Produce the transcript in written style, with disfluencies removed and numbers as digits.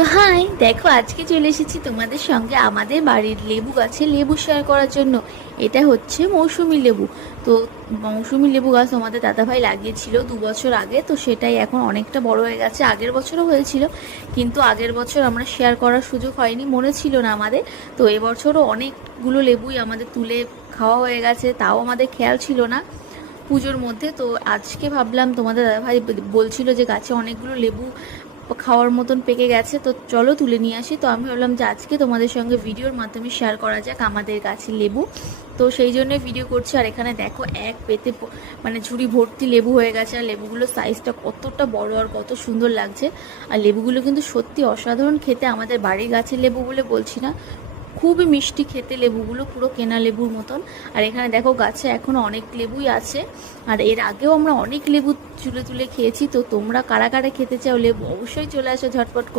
তো হাই দেখো, আজকে চলে এসেছি তোমাদের সঙ্গে আমাদের বাড়ির লেবু গাছে লেবু শেয়ার করার জন্য। এটা হচ্ছে মৌসুমী লেবু। তো মৌসুমী লেবু গাছ আমাদের দাদাভাই লাগিয়েছিল 2 বছর আগে, তো সেটাই এখন অনেকটা বড় হয়ে গেছে। আগের বছরও হয়েছিল, কিন্তু আগের বছর আমরা শেয়ার করার সুযোগ হয়নি, মনে ছিল না আমাদের। তো এবছরও অনেকগুলো লেবুই আমাদের তুলে খাওয়া হয়ে গেছে, তাও আমাদের খেয়াল ছিল না পুজোর মধ্যে। তো আজকে ভাবলাম, তোমাদের দাদাভাই বলছিল যে গাছে অনেকগুলো লেবু খাওয়ার মতন পেকে গেছে, তো চলো তুলে নিয়ে আসি। তো আমি ভাবলাম যে আজকে তোমাদের সঙ্গে ভিডিওর মাধ্যমে শেয়ার করা যাক আমাদের গাছের লেবু। তো সেই জন্য ভিডিও করছি। আর এখানে দেখো এক পেতে মানে ঝুড়ি ভর্তি লেবু হয়ে গেছে। আর লেবুগুলোর সাইজটা কতটা বড় আর কত সুন্দর লাগছে। আর লেবুগুলো কিন্তু সত্যি অসাধারণ খেতে, আমাদের বাড়ির গাছের লেবু বলে বলছি না, খুবই মিষ্টি খেতে লেবুগুলো, পুরো কেনা লেবুর মতন। আর এখানে দেখো গাছে এখনো অনেক লেবুই আছে। আর এর আগেও আমরা অনেক লেবু তুলে তুলে খেয়েছি। তো তোমরা কারা কারা খেতে চাও লেবু, অবশ্যই চলে আসো ঝটপট করে।